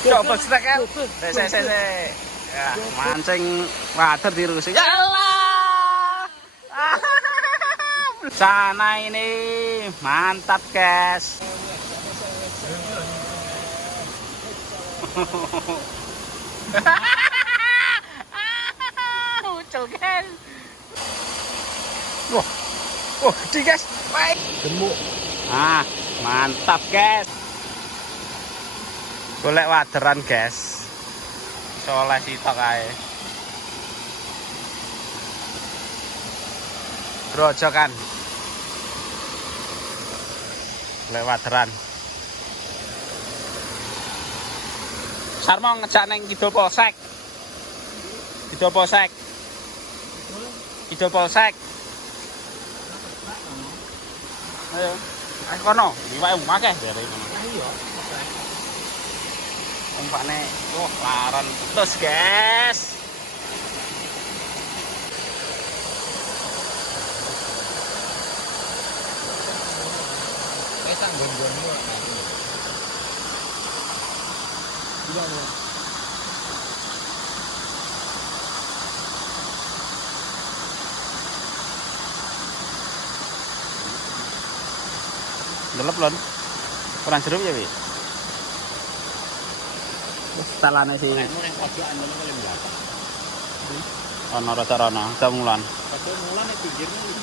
Coba snack kan. Saya. Ya, mancing water di rusuk. Ya Allah. Sana ini mantap, guys. Muncul, guys. Wah, gede, guys. Baik. Gemuk. Ah, mantap, guys. Golek wateran, guys. Soleh sitok ae. Grojokan. Golek wateran. Sarmo ngejak neng Kidul Polsek. Kidul Polsek. Kidul Polsek. Ayo. Ayo kono, iwake akeh dari kono. Ayo. Umpane, laran putus, guys. Kayak gon-gonmu lah. Iya, iya. Delep lon. Kurang jeruk ya, Wi. Talane sih. Nek ning pojokan ngono paling belakang. Ono rada rono, mulan. Pojok mulan nek pinggirnya iki.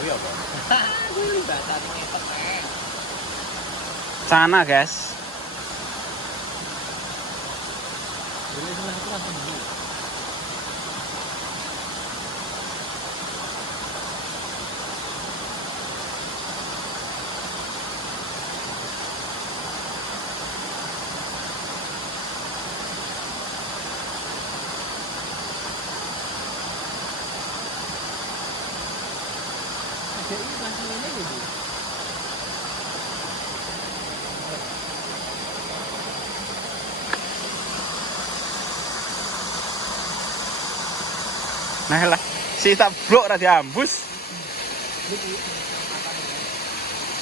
Ayo apa? Kuwi batane ngepet ae. Sana, guys. Ini sebelah itu langsung dulu. Jadi langsung ini gitu. Nah lah, si tablok ra diambus.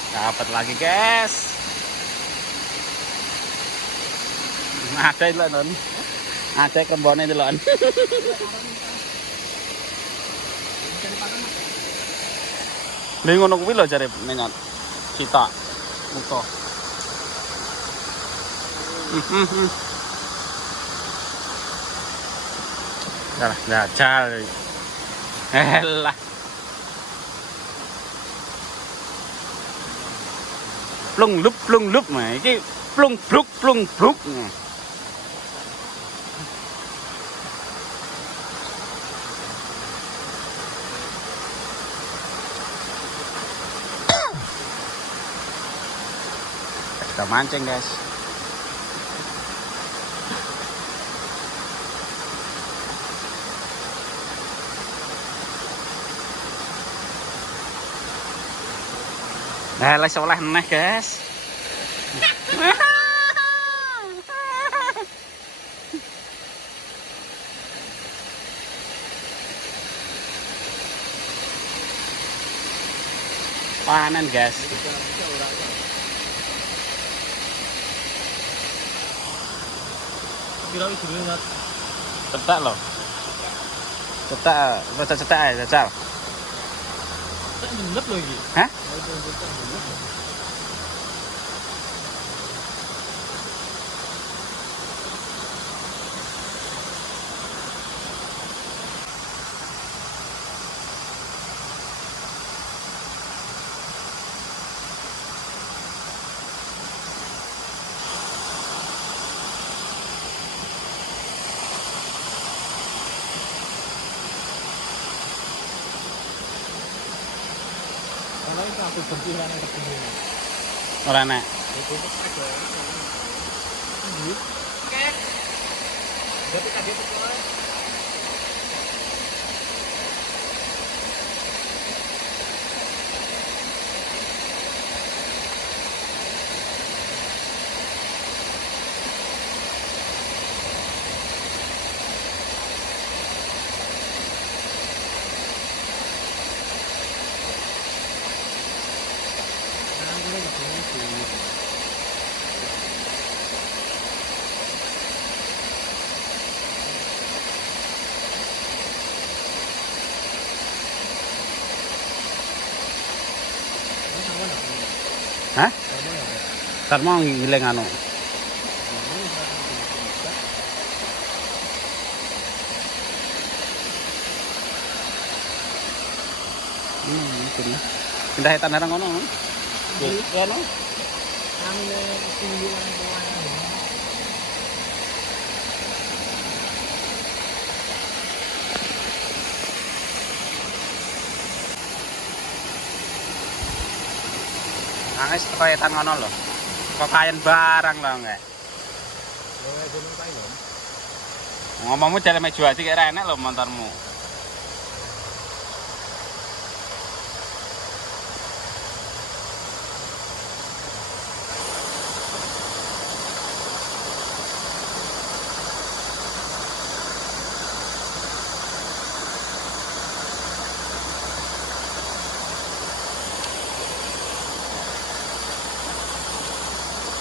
Dapat lagi, guys. Ada itu lon. Ada kembone itu lon. Lha ngono kuwi lho jare menyot. Cita. Muto. Dah, jajal. Elah. Plung lup mah iki plung bluk. Kita mancing, guys. Nah, les oleh neh, guys. Panen, guys. Kira iki dulu ngat. Cetak loh. Cetak aja, jajal. Tak nyelet lho iki. Hah? Kalau itu aku benturan yang begini. Ora nek. Itu ada. Oke. Jadi tadi itu Hah? Ntar mau ngiling anu. Mungkin ya. Pindah tanah nang ngono. Ya no. Amine tinggi lan bawah. Nangis kepayetan ngono lho. Kok kayen barang lho enggak. Ngomongmu jalan meju ati kira enak lho motormu.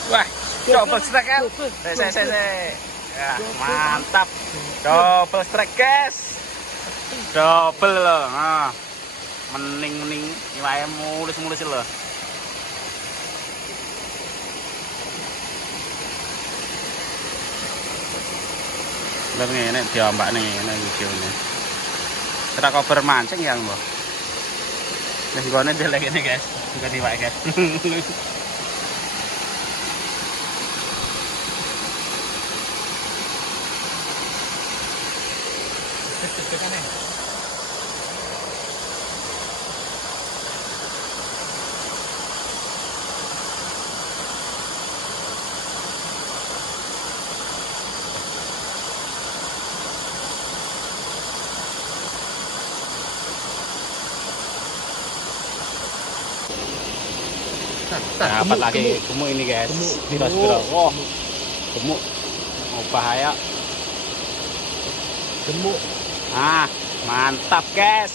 Wah, double strike kan? Saya. Ya, mantap. Double strike, guys. Double loh. Nah. Mening-mening, iwae mulus-mulus loh. Lah ngene diombak nih ngene videone. Kita cover mancing ya, Mbok. Wis gone delek ngene, guys. Bukan iwake, guys. Dapat lagi gemuk ini, guys. Biro-biro. Wah, gemuk. Oh, bahaya. Gemuk. Ah, mantap, guys.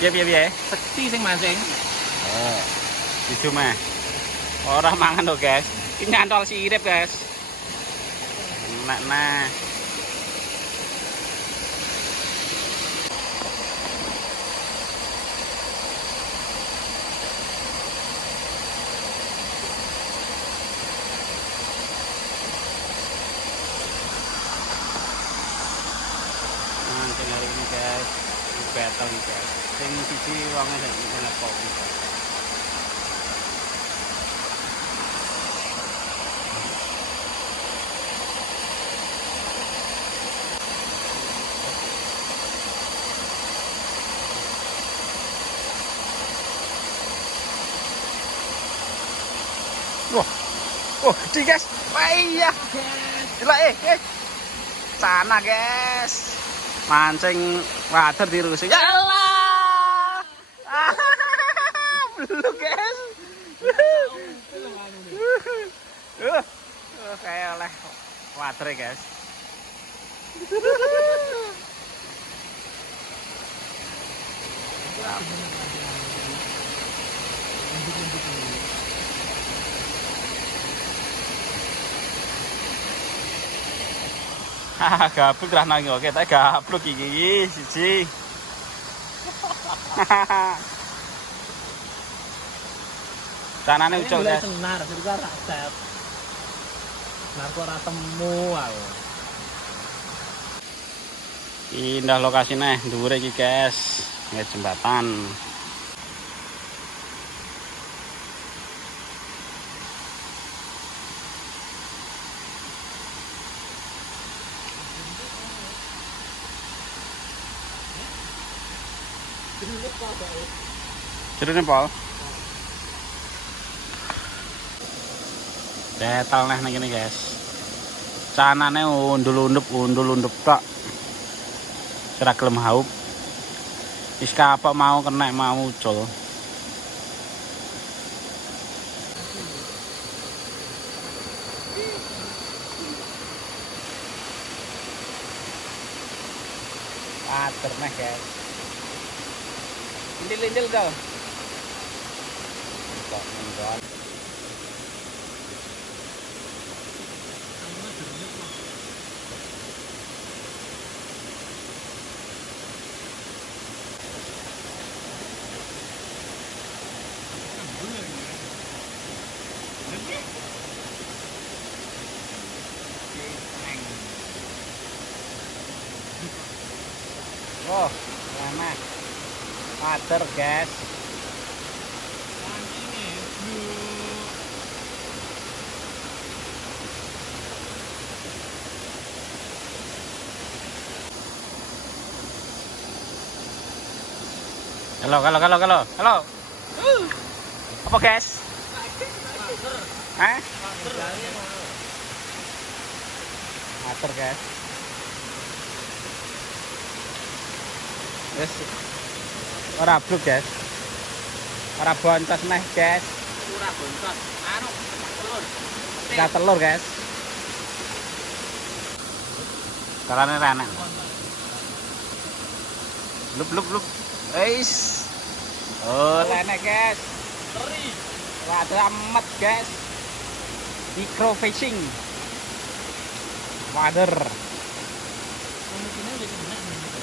Piye. Sekti sing mancing. Oh. Itu mah. Ora mangan lho, guys. Iki nyantol sirip, guys. Nah. Mancing hari ini, guys. Battle nih, guys. Sing siji wonge sing enak kok. Wah, gede, guys. Wah, iya. Gila, sana, guys. Mancing water di rusuk. Ya Allah. Belum, guys. Kayak oleh water, guys. Gablok ra nang oke, tak gablok iki siji. Tanane ucul, guys. Senar, senar set. Senar kok ora temu aku. Indah lokasine, dhuwure iki, guys. Nggih jembatan. Jerone pol. Betal neh nang kene, guys. Canane undul-undup tok. Ora gelem haup. Wis kapok mau kena mau ucul. Water neh, guys. Indil kau. Kok enggak. Wah, enak. Wader, guys. Halo. Apa, guys? Wader, guys. Yes. Ora bluk, guys. Ora boncos neh, guys. Ora boncos. Anu, telur. Kita telur, guys. Carane enak. Lup. Eis. Oh, enak, guys. Teri. Waduh amat, guys. Micro fishing. Wader. Kemungkinan udah sebenarnya gitu.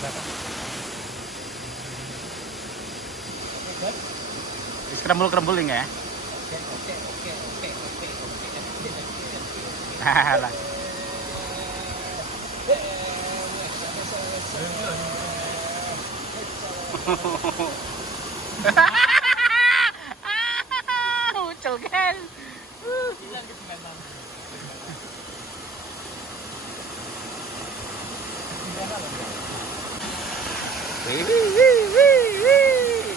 Berapa? Oke, good. Kerembul ya. Oke. Alah. Ucul, guys. Hilang gitu memang.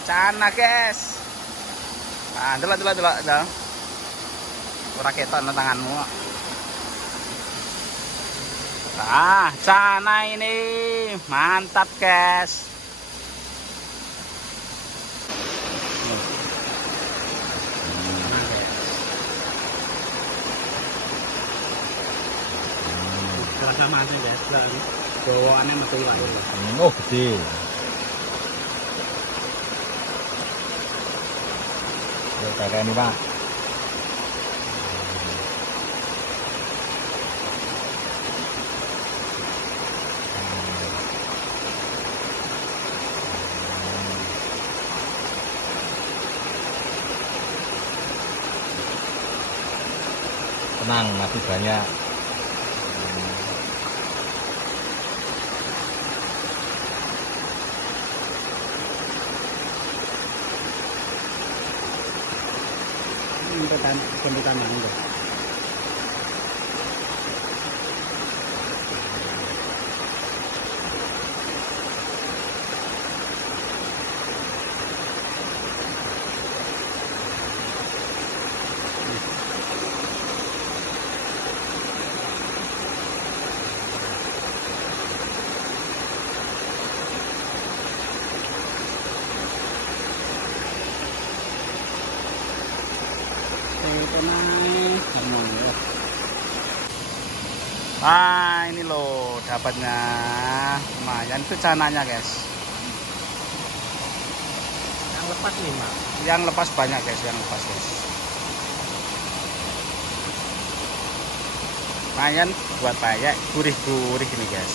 Cana, guys. Ah, delok. Ora ketok tanganmu. Ah, cana ini mantap, guys. Terasa manis, guys. Bawaannya metu iwak dulu. Oh, gede. Ya, kayak ini, Pak. Tenang, masih banyak. Pembukaan itu. Itu naik harmoni. Ah, ini loh dapatnya. Lumayan itu cananya, guys. Yang lepas 5. Yang lepas banyak, guys, guys. Lumayan buat payek, gurih-gurih ini, guys.